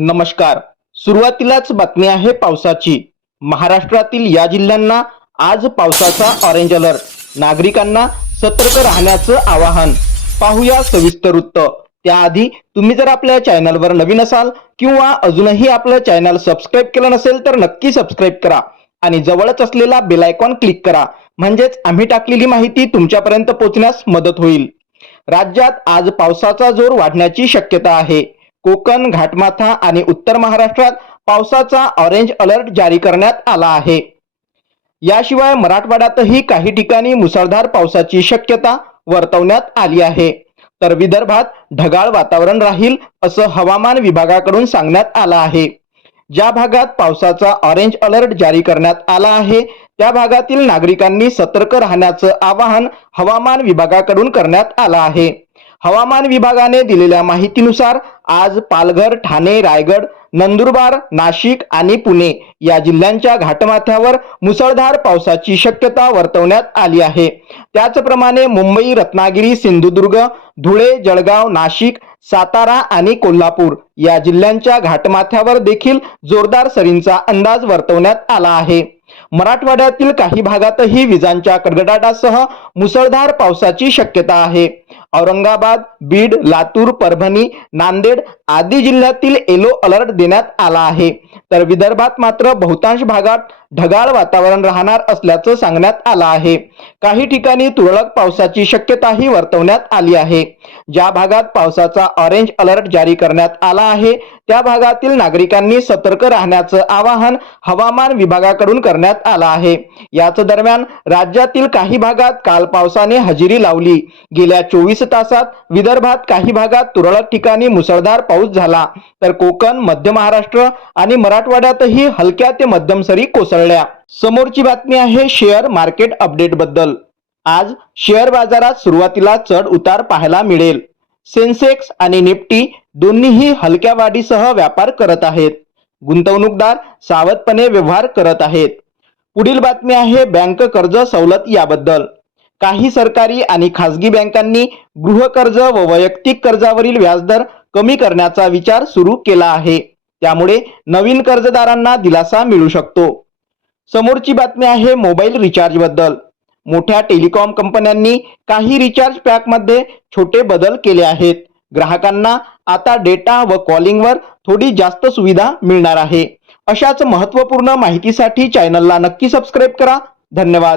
नमस्कार. सुरुवातीलाच बातमी आहे पावसाची. महाराष्ट्रातील या जिल्ह्यांना आज पावसाचा ऑरेंज अलर्ट नागरिकांना सतर्क राहण्याचं आवाहन. पाहूया सविस्तर वृत्त. त्याआधी तुम्ही जर आपल्या चॅनलवर नवीन असाल किंवा अजूनही आपलं चॅनल सबस्क्राईब केलं नसेल तर नक्की सबस्क्राईब करा आणि जवळच असलेला बेल आयकॉन क्लिक करा. म्हणजेच आम्ही टाकलेली माहिती तुमच्यापर्यंत पोहोचण्यास मदत होईल. राज्यात आज पावसाचा जोर वाढण्याची शक्यता आहे. कोकण घाटमाथा आणि उत्तर महाराष्ट्रात पावसाचा ऑरेंज अलर्ट जारी करण्यात आला आहे. याशिवाय मराठवाड्यातही काही ठिकाणी मुसळधार पावसाची शक्यता वर्तवण्यात आली आहे. तर विदर्भात ढगाळ वातावरण राहील असं हवामान विभागाकडून सांगण्यात आलं आहे. ज्या भागात पावसाचा ऑरेंज अलर्ट जारी करण्यात आला आहे त्या भागातील नागरिकांनी सतर्क राहण्याचं आवाहन हवामान विभागाकडून करण्यात आलं आहे. हवामान विभागाने दिलेल्या माहितीनुसार आज पालघर ठाणे रायगड नंदुरबार नाशिक आणि पुणे या जिल्ह्यांच्या घाटमाथ्यावर मुसळधार पावसाची शक्यता वर्तवण्यात आली आहे. त्याचप्रमाणे मुंबई रत्नागिरी सिंधुदुर्ग धुळे जळगाव नाशिक सातारा आणि कोल्हापूर या जिल्ह्यांच्या घाटमाथ्यावर देखील जोरदार सरींचा अंदाज वर्तवण्यात आला आहे. मराठवाड्यातील काही भागातही विजांच्या कडकडाटासह मुसळधार पावसाची शक्यता आहे. औरंगाबाद बीड लातूर परभणी नांदेड आदी जिल्ह्यातील येलो अलर्ट देण्यात आला आहे. तर विदर्भात मात्र बहुतांश भागात ढगाळ वातावरण राहणार असल्याचं सांगण्यात आलं आहे. काही ठिकाणी तुरळक पावसाची शक्यताही वर्तवण्यात आली आहे. ज्या भागात पावसाचा ऑरेंज अलर्ट जारी करण्यात आला आहे त्या भागातील नागरिकांनी सतर्क राहण्याचं आवाहन हवामान विभागाकडून करण्यात आलं आहे. याच दरम्यान राज्यातील काही भागात काल पावसाने हजेरी लावली. गेल्या चोवीस तासात विदर्भात काही भागात तुरळक ठिकाणी मुसळधार पाऊस झाला. तर कोकण मध्य महाराष्ट्र आणि मराठवाड्यातही हलक्या ते मध्यम सरी कोसळल्या समोरची बातमी आहे शेअर मार्केट अपडेटबद्दल. आज शेअर बाजारात सुरुवातीला चढ उतार पाहायला मिळेल. सेन्सेक्स आणि निफ्टी दोन्हीही हलक्या वाढीसह व्यापार करत आहेत. गुंतवणूकदार सावधपणे व्यवहार करत आहेत. पुढील बातमी आहे बँक कर्ज सवलत याबद्दल. काही सरकारी आणि खासगी बँकांनी गृहकर्ज व वैयक्तिक कर्जावरील व्याजदर कमी करण्याचा विचार सुरू केला आहे. त्यामुळे नवीन कर्जदारांना दिलासा मिळू शकतो. समोरची बातमी आहे मोबाईल रिचार्जबद्दल. मोठ्या टेलिकॉम कंपन्यांनी काही रिचार्ज पॅकमध्ये छोटे बदल केले आहेत. ग्राहकांना आता डेटा व कॉलिंगवर थोडी जास्त सुविधा मिळणार आहे. अशाच महत्त्वपूर्ण माहितीसाठी चॅनलला नक्की सबस्क्राईब करा. धन्यवाद.